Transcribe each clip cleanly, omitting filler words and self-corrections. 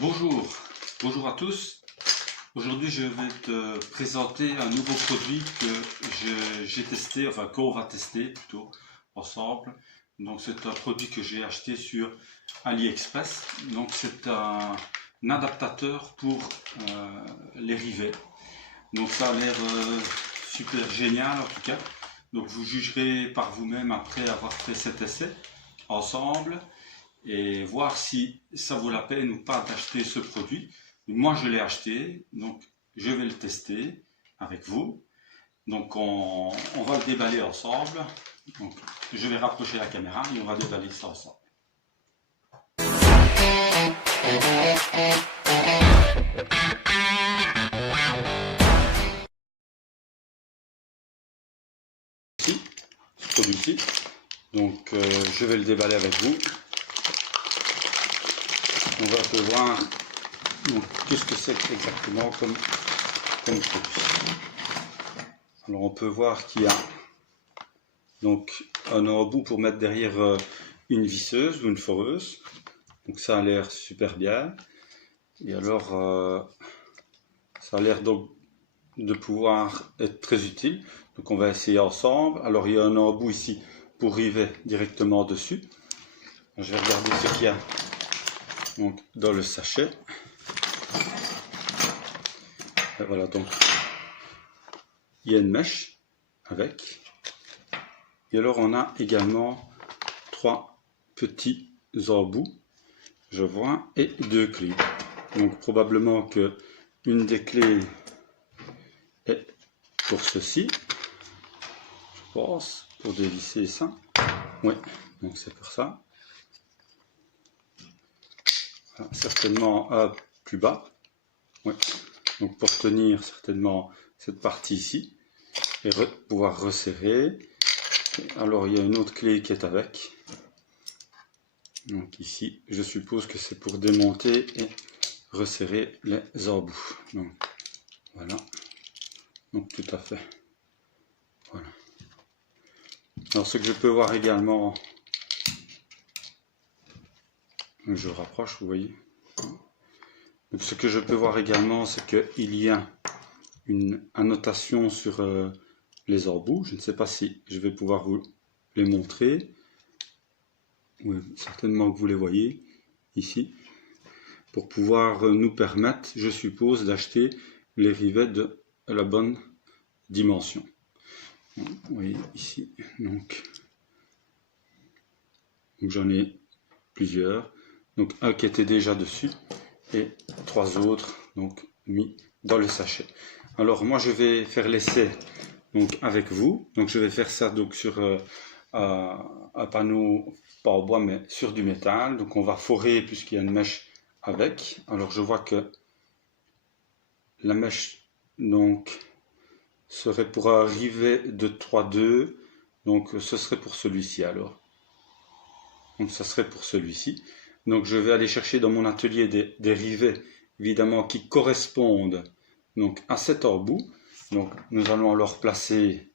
Bonjour à tous. Aujourd'hui, je vais te présenter un nouveau produit que j'ai testé, enfin qu'on va tester plutôt ensemble. Donc, c'est un produit que j'ai acheté sur AliExpress. Donc, c'est un adaptateur pour les rivets. Donc, ça a l'air super génial en tout cas. Donc, vous jugerez par vous-même après avoir fait cet essai ensemble et voir si ça vaut la peine ou pas d'acheter ce produit. Moi, je l'ai acheté, donc je vais le tester avec vous. Donc, on va le déballer ensemble. Donc, je vais rapprocher la caméra et on va déballer ça ensemble. Ici, ce produit-ci. Donc, je vais le déballer avec vous. On va un peu voir qu'est-ce que c'est exactement comme produit. Alors, on peut voir qu'il y a donc un embout pour mettre derrière une visseuse ou une foreuse. Donc ça a l'air super bien. Et alors ça a l'air donc de pouvoir être très utile. Donc on va essayer ensemble. Alors il y a un embout ici pour river directement dessus. Je vais regarder ce qu'il y a donc dans le sachet. Et voilà, donc il y a une mèche avec. Et alors on a également 3 petits embouts, je vois, et 2 clés. Donc probablement que une des clés est pour ceci, je pense, pour dévisser ça. Oui, donc c'est pour ça. Voilà, certainement un plus bas. Oui, donc pour tenir certainement cette partie ici et pouvoir resserrer. Alors il y a une autre clé qui est avec. Donc ici, je suppose que c'est pour démonter et resserrer les embouts. Donc voilà. Donc tout à fait. Voilà. Alors ce que je peux voir également, je rapproche, vous voyez. Donc ce que je peux voir également, c'est qu'il y a une annotation sur les embouts. Je ne sais pas si je vais pouvoir vous les montrer. Oui, certainement que vous les voyez ici. Pour pouvoir nous permettre, je suppose, d'acheter les rivets de la bonne dimension. Vous voyez ici, donc j'en ai plusieurs. Donc un qui était déjà dessus et 3 autres donc mis dans le sachet. Alors moi je vais faire l'essai donc avec vous. Donc je vais faire ça donc sur un panneau pas en bois mais sur du métal. Donc on va forer puisqu'il y a une mèche avec. Alors je vois que la mèche donc serait pour un rivet de 3,2. Donc ce serait pour celui-ci alors. Donc ça serait pour celui-ci. Donc je vais aller chercher dans mon atelier des rivets évidemment qui correspondent donc à cet embout. Donc nous allons alors placer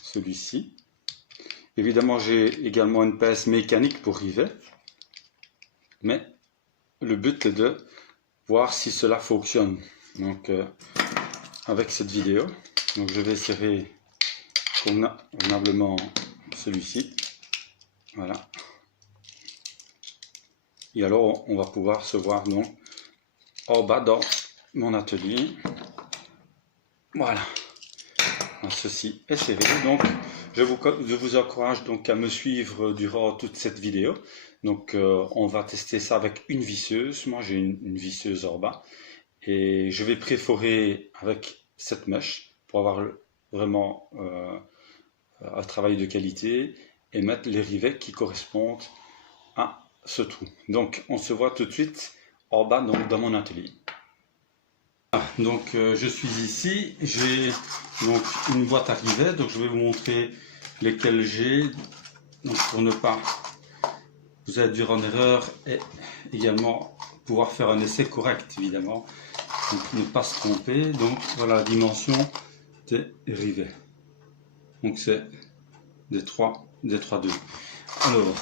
celui-ci. Évidemment j'ai également une pince mécanique pour rivet. Mais le but est de voir si cela fonctionne. Donc avec cette vidéo. Donc je vais serrer convenablement celui-ci. Voilà. Et alors on va pouvoir se voir donc en bas dans mon atelier. Voilà. Alors, ceci est serré. Donc je vous encourage donc à me suivre durant toute cette vidéo. Donc on va tester ça avec une visseuse. Moi j'ai une visseuse en bas. Et je vais préforer avec cette mèche pour avoir vraiment un travail de qualité et mettre les rivets qui correspondent à ce trou. Donc on se voit tout de suite en bas donc, dans mon atelier. Donc je suis ici, j'ai donc une boîte à rivets, donc je vais vous montrer lesquels j'ai, donc pour ne pas vous induire en erreur et également pouvoir faire un essai correct évidemment, donc ne pas se tromper. Donc voilà la dimension des rivets, donc c'est des 3,2. Alors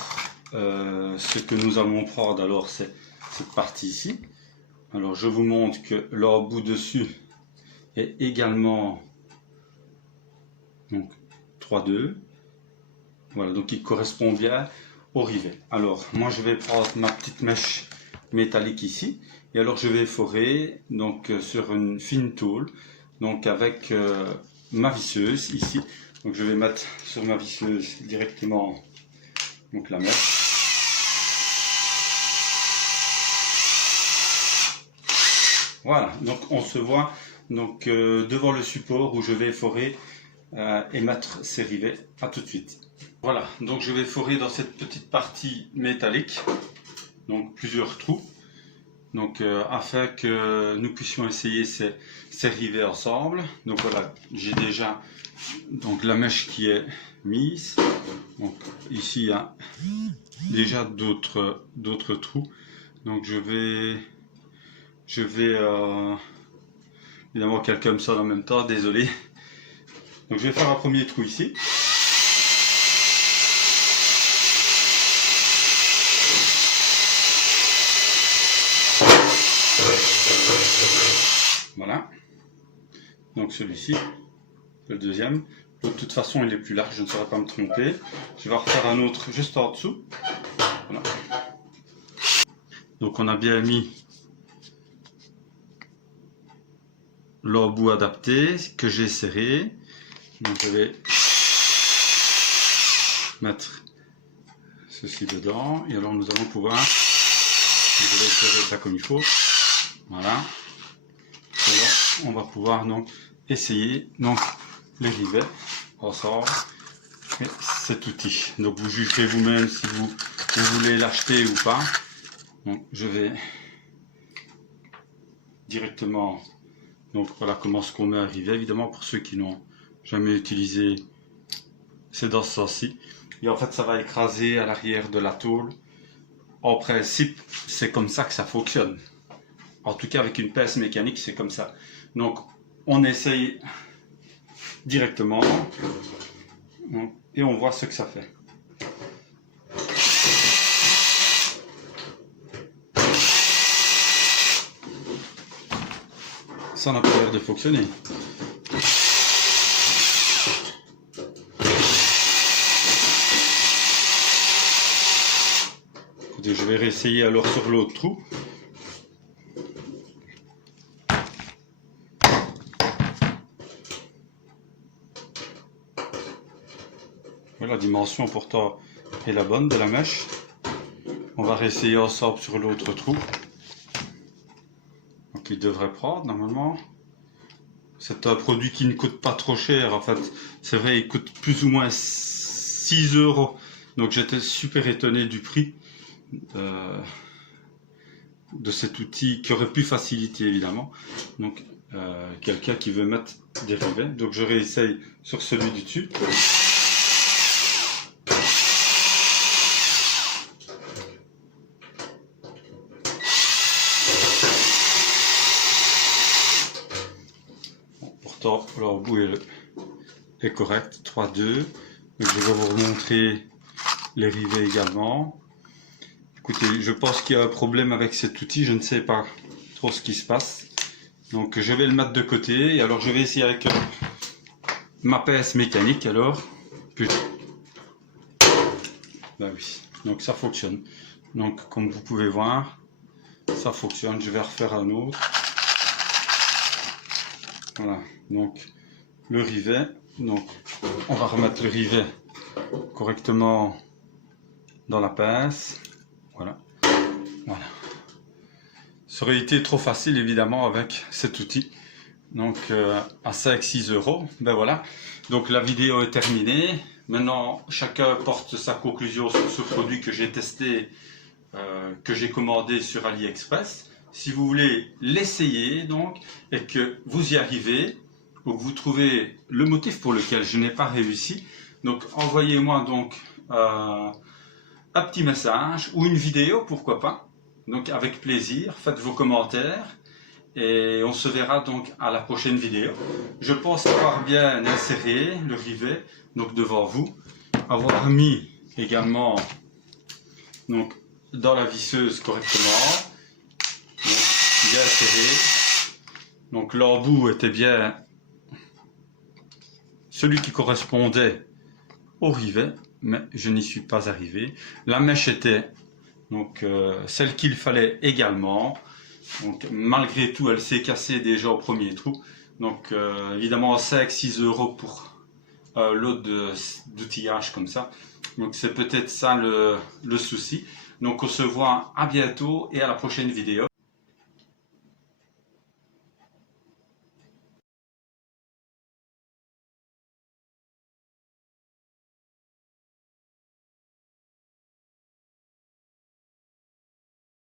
ce que nous allons prendre, alors c'est cette partie ici. Alors je vous montre que l'embout dessus est également donc 3-2. Voilà, donc il correspond bien au rivet. Alors moi je vais prendre ma petite mèche métallique ici, et alors je vais forer donc sur une fine tôle, donc avec ma visseuse ici. Donc je vais mettre sur ma visseuse directement donc la mèche. Voilà, donc on se voit donc devant le support où je vais forer et mettre ces rivets. À tout de suite. Voilà, donc je vais forer dans cette petite partie métallique, donc plusieurs trous, donc afin que nous puissions essayer ces rivets ensemble. Donc voilà, j'ai déjà donc la mèche qui est mise. Donc ici il y a déjà d'autres trous. Donc je vais évidemment quelqu'un me sonne en même temps, désolé. Donc je vais faire un premier trou ici. Voilà, donc celui-ci, le deuxième. De toute façon il est plus large, je ne saurais pas me tromper. Je vais en refaire un autre juste en dessous. Voilà. Donc on a bien mis l'embout adapté que j'ai serré. Donc je vais mettre ceci dedans, et alors nous allons pouvoir, je vais serrer ça comme il faut. Voilà. Alors, on va pouvoir donc essayer donc les rivets ensemble et cet outil. Donc vous jugerez vous-même si vous voulez l'acheter ou pas. Donc je vais directement, donc voilà comment ce qu'on met un rivet. Évidemment pour ceux qui n'ont jamais utilisé, c'est dans ce sens-ci. Et en fait ça va écraser à l'arrière de la tôle. En principe c'est comme ça que ça fonctionne. En tout cas avec une pince mécanique c'est comme ça. Donc on essaye directement et on voit ce que ça fait. Ça n'a pas l'air de fonctionner. Écoutez, je vais réessayer alors sur l'autre trou. La dimension pourtant est la bonne de la mèche. On va réessayer ensemble sur l'autre trou. Donc il devrait prendre normalement. C'est un produit qui ne coûte pas trop cher. En fait, c'est vrai, il coûte plus ou moins 6 €. Donc j'étais super étonné du prix de cet outil qui aurait pu faciliter évidemment. Donc quelqu'un qui veut mettre des rivets. Donc je réessaye sur celui du dessus. L'embout est correct, 3-2. Je vais vous remontrer les rivets également. Écoutez, je pense qu'il y a un problème avec cet outil, je ne sais pas trop ce qui se passe. Donc je vais le mettre de côté, et alors je vais essayer avec ma pince mécanique alors. Ben oui, donc ça fonctionne. Donc comme vous pouvez voir, ça fonctionne. Je vais refaire un autre. Voilà, donc le rivet, donc on va remettre le rivet correctement dans la pince. Voilà, voilà. Ça aurait été trop facile évidemment avec cet outil. Donc à 5-6 €. Ben voilà, donc la vidéo est terminée. Maintenant chacun porte sa conclusion sur ce produit que j'ai testé, que j'ai commandé sur AliExpress. Si vous voulez l'essayer donc et que vous y arrivez, ou que vous trouvez le motif pour lequel je n'ai pas réussi, donc envoyez-moi donc un petit message ou une vidéo, pourquoi pas. Donc avec plaisir, faites vos commentaires et on se verra donc à la prochaine vidéo. Je pense avoir bien inséré le rivet donc devant vous, avoir mis également donc dans la visseuse correctement. Donc, bien serré. Donc l'embout était bien celui qui correspondait au rivet, mais je n'y suis pas arrivé. La mèche était donc celle qu'il fallait également. Donc malgré tout, elle s'est cassée déjà au premier trou. Donc évidemment 5-6 € pour l'autre d'outillage comme ça. Donc c'est peut-être ça le souci. Donc on se voit à bientôt et à la prochaine vidéo.